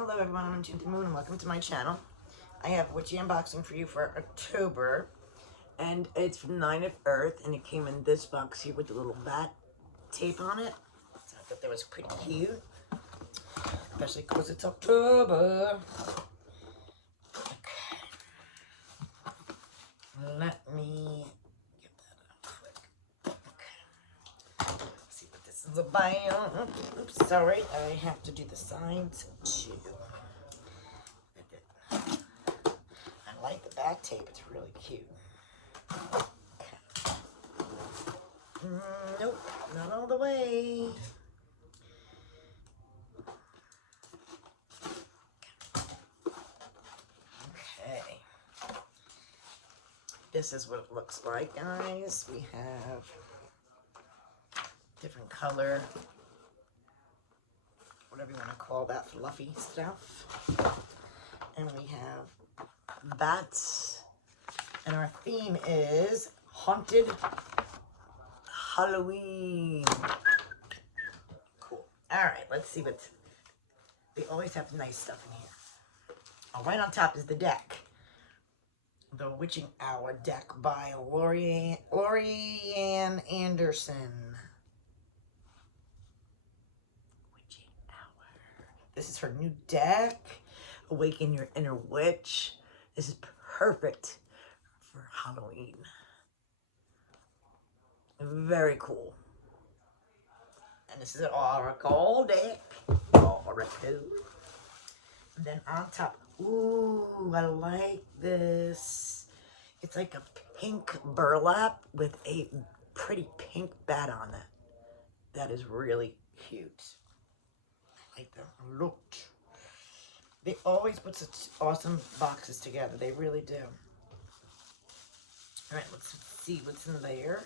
Hello everyone, I'm June the Moon and welcome to my channel. I have Witchy unboxing for you for October, and it's from 9 of Earth, and it came in this box here with the little bat tape on it. So I thought that was pretty cute, especially because it's October. Okay. Let me get that out quick. Okay. Let's see what this is about. Oops, sorry, I have to do the sides too. I like the back tape, it's really cute. Nope, not all the way. Okay. This is what it looks like, guys. We have different color, whatever you want to call that fluffy stuff. And we have bats. And our theme is Haunted Halloween. Cool. Alright, let's see what... They always have nice stuff in here. Oh, right on top is the deck. The Witching Hour deck by Lorianne Anderson. Witching Hour. This is her new deck. Awaken Your Inner Witch. This is perfect for Halloween. Very cool. And this is an Oracle deck. Oracle. And then on top, ooh, I like this. It's like a pink burlap with a pretty pink bat on it. That is really cute. I like the look. They always put such awesome boxes together. They really do. All right, let's see what's in there.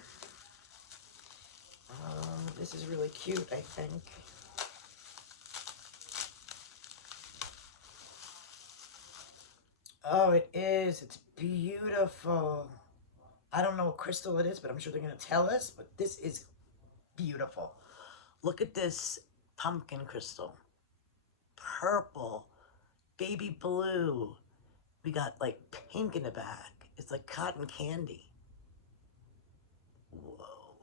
This is really cute, I think. Oh, it is. It's beautiful. I don't know what crystal it is, but I'm sure they're going to tell us. But this is beautiful. Look at this pumpkin crystal. Purple. Baby blue. We got like pink in the back. It's like cotton candy. Whoa.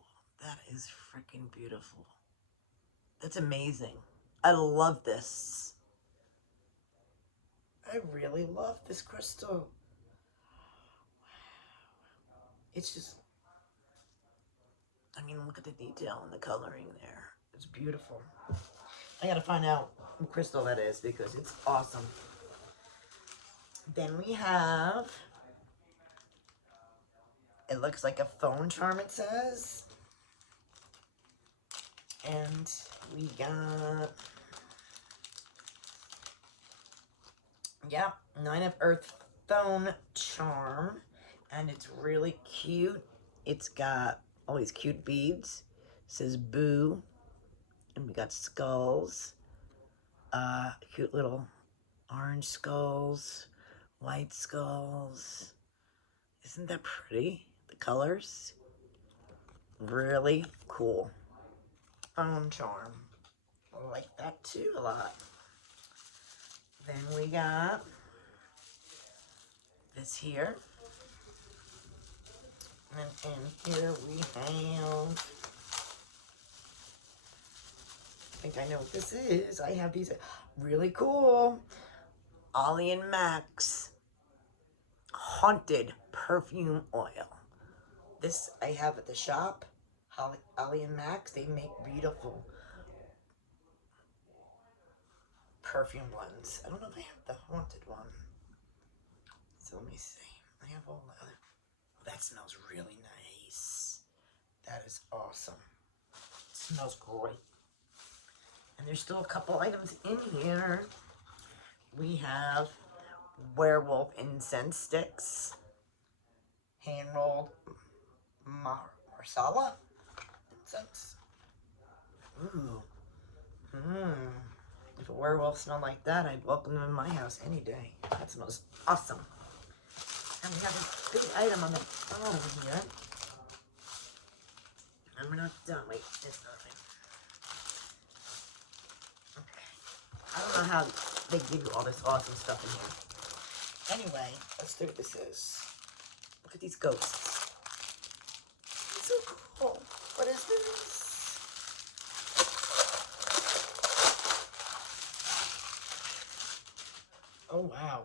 That is freaking beautiful. That's amazing. I love this. I really love this crystal. It's just, I mean, look at the detail and the coloring there. It's beautiful. I gotta find out what crystal that is because it's awesome. Then we have, it looks like a phone charm, it says. And we got, yeah, 9 of Earth phone charm. And it's really cute. It's got all these cute beads. It says boo. And we got skulls. Cute little orange skulls. White skulls. Isn't that pretty? The colors. Really cool. Phone charm. I like that too a lot. Then we got this here. And in here we have, I think I know what this is. I have these really cool Ollie and Max Haunted Perfume Oil. This I have at the shop. Ollie and Max, they make beautiful perfume blends. I don't know if I have the haunted one. So let me see. I have all the other. That smells really nice. That is awesome. It smells great. And there's still a couple items in here. We have werewolf incense sticks. Hand-rolled marsala incense. Ooh. If a werewolf smelled like that, I'd welcome them in my house any day. That smells awesome. And we have a big item on the bottom here. And we're not done. Wait, it's not. Okay. I don't know how they give you all this awesome stuff in here. Anyway, let's see what this is. Look at these ghosts. It's so cool. What is this? Oh, wow.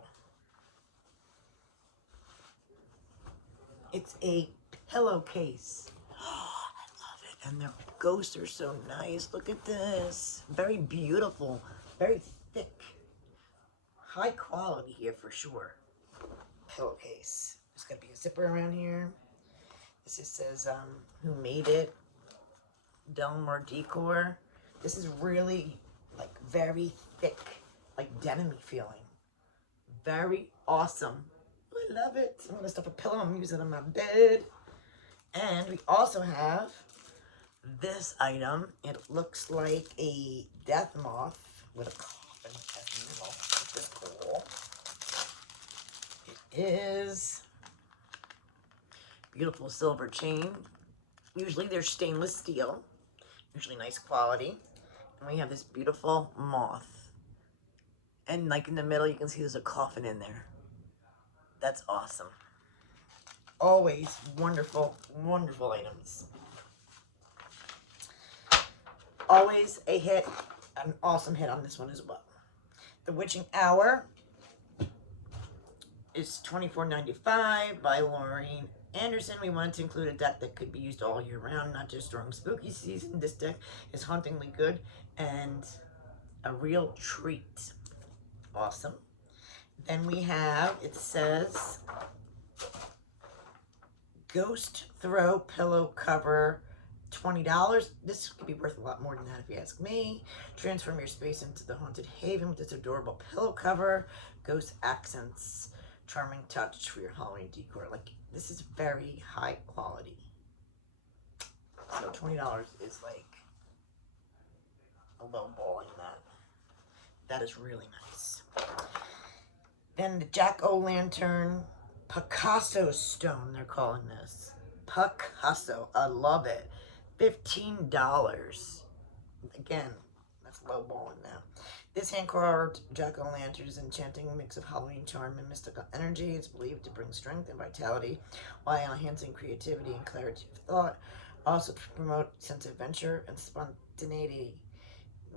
It's a pillowcase. Oh, I love it. And their ghosts are so nice. Look at this. Very beautiful. Very thick. High quality here for sure. Pillowcase. There's going to be a zipper around here. This just says who made it. Delmar Decor. This is really like very thick, like denim-y feeling. Very awesome. I love it. I'm gonna stuff a pillow and use it on my bed. And we also have this item. It looks like a death moth with a coffin as well, which is cool. It is beautiful silver chain. Usually they're stainless steel. Usually nice quality. And we have this beautiful moth. And like in the middle, you can see there's a coffin in there. That's awesome. Always wonderful, wonderful items. Always a hit, an awesome hit on this one as well. The Witching Hour is $24.95 by Laureen Anderson. We wanted to include a deck that could be used all year round, not just during spooky season. This deck is hauntingly good and a real treat. Awesome. Then we have, it says, Ghost Throw Pillow Cover, $20. This could be worth a lot more than that if you ask me. Transform your space into the haunted haven with this adorable pillow cover. Ghost accents, charming touch for your Halloween decor. Like, this is very high quality. So $20 is like a low ball in that. That is really nice. Then the Jack-O-Lantern Picasso stone, they're calling this. Picasso. I love it. $15. Again, that's low balling now. This hand-carved Jack-O-Lantern is an enchanting mix of Halloween charm and mystical energy. It's believed to bring strength and vitality while enhancing creativity and clarity of thought. Also to promote sense of adventure and spontaneity,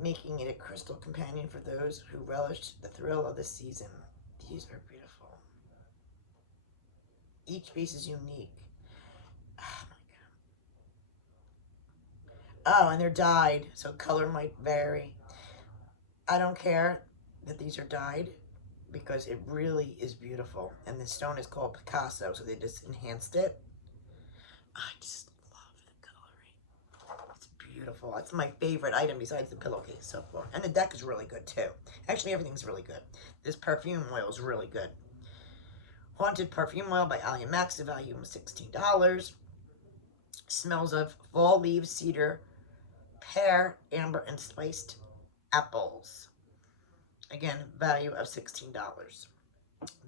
making it a crystal companion for those who relish the thrill of the season. These are beautiful. Each piece is unique. Oh my god. Oh, and they're dyed, so color might vary. I don't care that these are dyed because it really is beautiful. And the stone is called Picasso, so they just enhanced it. I just love the coloring. It's beautiful. It's my favorite item besides the pillowcase so far. And the deck is really good too. Actually, everything's really good. This perfume oil is really good. Haunted Perfume Oil by Alia Max. The value was $16. Smells of fall leaves, cedar, pear, amber, and spiced apples. Again, value of $16.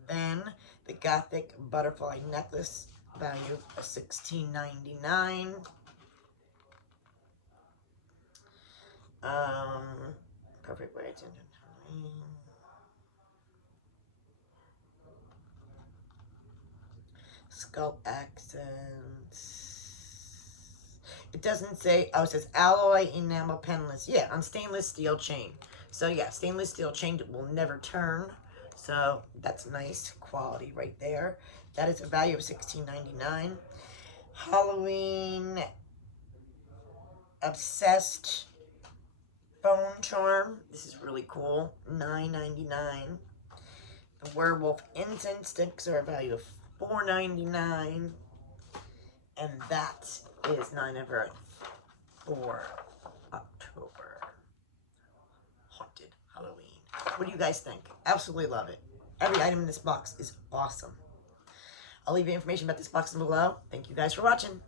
Then the Gothic Butterfly Necklace, value of $16.99. Perfect way to skull accents. It doesn't say, oh, it says alloy enamel penless. Yeah, on stainless steel chain. So yeah, stainless steel chain will never turn. So that's nice quality right there. That is a value of $16.99. Halloween Obsessed Phone Charm. This is really cool. $9.99. The Werewolf Incense Sticks are a value of $4.99. And that is 9 of Earth for October. Haunted Halloween. What do you guys think? Absolutely love it. Every item in this box is awesome. I'll leave you information about this box below. Thank you guys for watching.